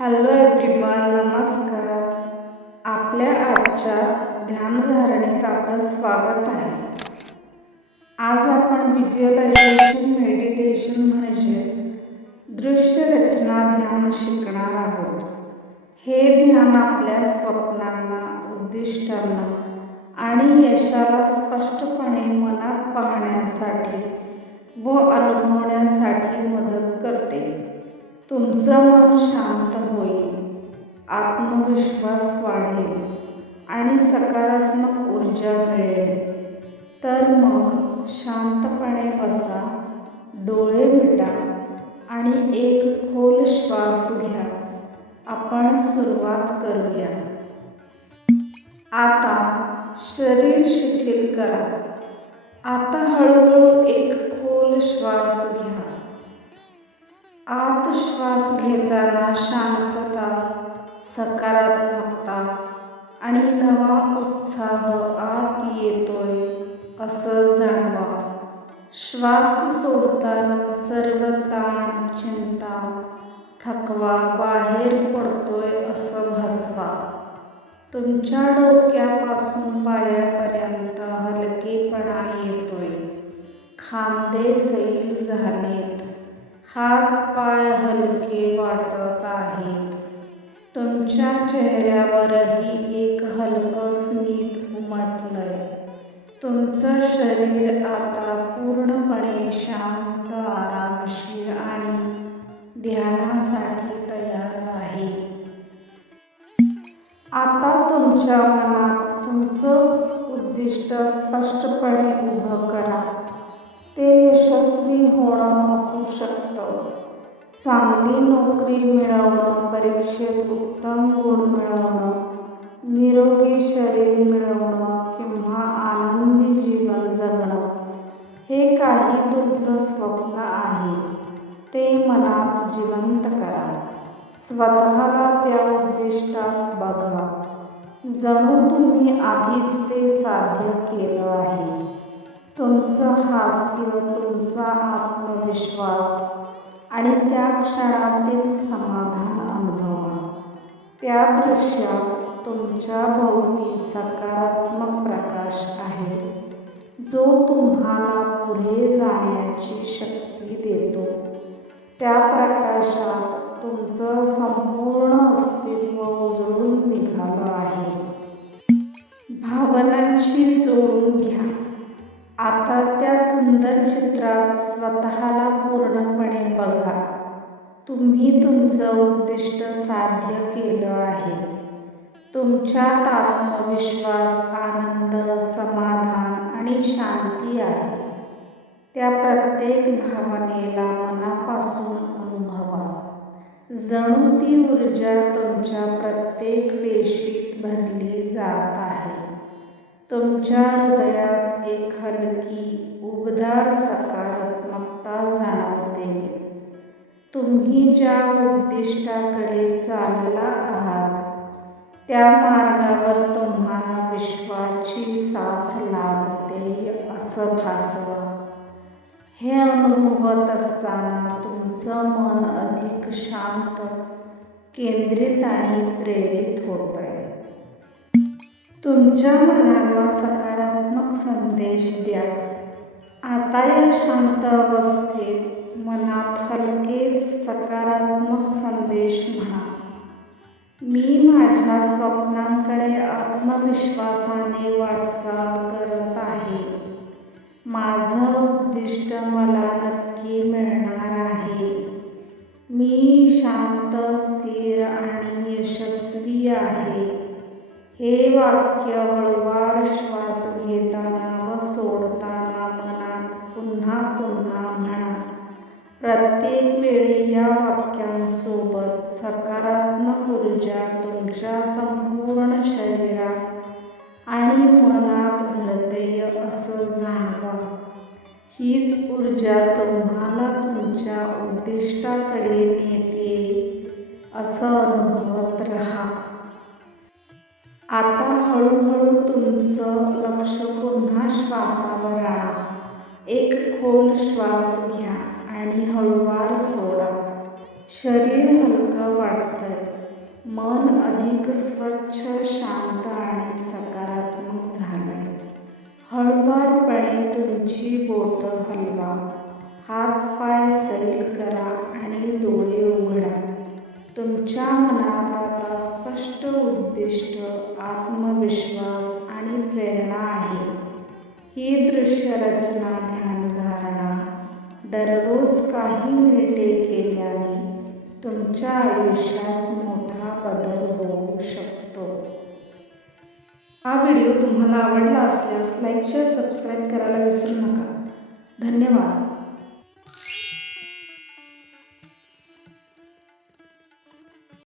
Hello everyone नमस्कार. आपल्या आजच्या ध्यानधारणेत आपलं स्वागत आहे. आज आपण व्हिज्युअलायझेशन मेडिटेशन म्हणजेच दृश्य रचना ध्यान शिकणार आहोत. हे ध्यान आपल्या स्वप्नांना उद्दिष्टांना आणि यशाला स्पष्टपणे मनात पाहण्यासाठी व अनुभवण्यासाठी मदत करते. तुमचं मन शांत होईल आत्मविश्वास वाढेल आणि सकारात्मक ऊर्जा मिळेल. तर मग शांतपणे बसा डोळे मिटा आणि एक खोल श्वास घ्या. आपण सुरुवात करूया. आता शरीर शिथिल करा. आता हळूहळू एक खोल श्वास घ्या. शांतता सकारात्मकता आणि नवा उत्साह आत येतोय असं जाणवा. श्वास सोडताना सर्व ताण चिंता थकवा बाहेर पडतोय असं भासवा तुमच्या डोक्यापासून पायापर्यंत हलकेपणा येतोय. खांदे सैल झालेत. हात पाय हलके वाटत आहेत. तुमच्या चेहऱ्यावरही एक हलकं स्मित उमटलंय. तुमचं शरीर आता पूर्णपणे शांत आरामशीर आणि ध्यानासाठी तयार आहे. आता तुमच्या मनात तुमचं उद्दिष्ट स्पष्टपणे उभं करा. ते यशस्वी होणं असू शकतं. चांगली नोकरी मिळवणं परीक्षेत उत्तम गुण मिळवणं निरोगी शरीर मिळवणं किंवा आनंदी जीवन जगणं हे काही तुमचं स्वप्न आहे. ते मनात जिवंत करा. स्वतःला त्या उद्दिष्टात बघा. जणू तुम्ही आधीच ते साध्य केलं आहे. तुमचं हास्य तुमचा आत्मविश्वास आणि त्या क्षणातील समाधान अनुभवा. त्या दृश्यात तुमच्या भोवती सकारात्मक प्रकाश आहे. जो तुम्हाला पुढे जाण्याची शक्ती देतो. त्या प्रकाशात तुमचं संपूर्ण अस्तित्व उजळून निघालं आहे. भावनांशी जोडून घ्या. आता त्या सुंदर चित्रात स्वतःला पूर्णपणे बघा. तुम्ही तुमचं उद्दिष्ट साध्य केलं आहे. तुमच्यात आत्मविश्वास आनंद समाधान आणि शांती आहे. त्या प्रत्येक भावनेला मनापासून अनुभवा. जणू ती ऊर्जा तुमच्या प्रत्येक पेशीत भरली जात आहे. तुमच्या हृदयात एक हलकी उबदार सकारात्मकता जाणवते. तुम्ही ज्या उद्दिष्टाकडे चालला आहात त्या मार्गावर तुम्हाला विश्वाची साथ लाभते असं भासवा. हे अनुभवत असताना तुमचं मन अधिक शांत केंद्रित आणि प्रेरित होत आहे तुमच्या मनाला सकारात्मक संदेश द्या. आता या शांत अवस्थेत मनात हलकेच सकारात्मक संदेश म्हणा. मी माझ्या स्वप्नांकडे आत्मविश्वासाने वाटचाल करत आहे. माझं उद्दिष्ट मला नक्की मिळणार आहे. मी शांत स्थिर आणि यशस्वी आहे. हे वाक्य हळूवार श्वास घेताना व सोडताना मनात पुन्हा पुन्हा म्हणा. प्रत्येक वेळी या वाक्यांसोबत सकारात्मक ऊर्जा तुमच्या संपूर्ण शरीरात आणि मनात भरते असं जाणवा. हीच ऊर्जा तुम्हाला तुमच्या उद्दिष्टाकडे नेते असं हळूहळू तुमचं लक्ष पुन्हा श्वासावर आणा एक खोल श्वास घ्या आणि हळूवार सोडा. शरीर हलकं वाटतंय. मन अधिक स्वच्छ शांत आणि सकारात्मक झालंय. हळुवारपणे तुमची बोटं हलवा. हातपाय सैल करा आणि डोळे उघडा. तुमच्या मनात स्पष्ट उद्दिष्ट आत्मविश्वास आणि प्रेरणा आहे. ही दृश्य रचना ध्यानधारणा दररोज काही मिनिटे केल्याने तुमच्या आयुष्यात मोठा बदल होऊ शकतो. हा व्हिडिओ तुम्हाला आवडला असल्यास लाईक शेअर सबस्क्राईब करायला विसरू नका. धन्यवाद.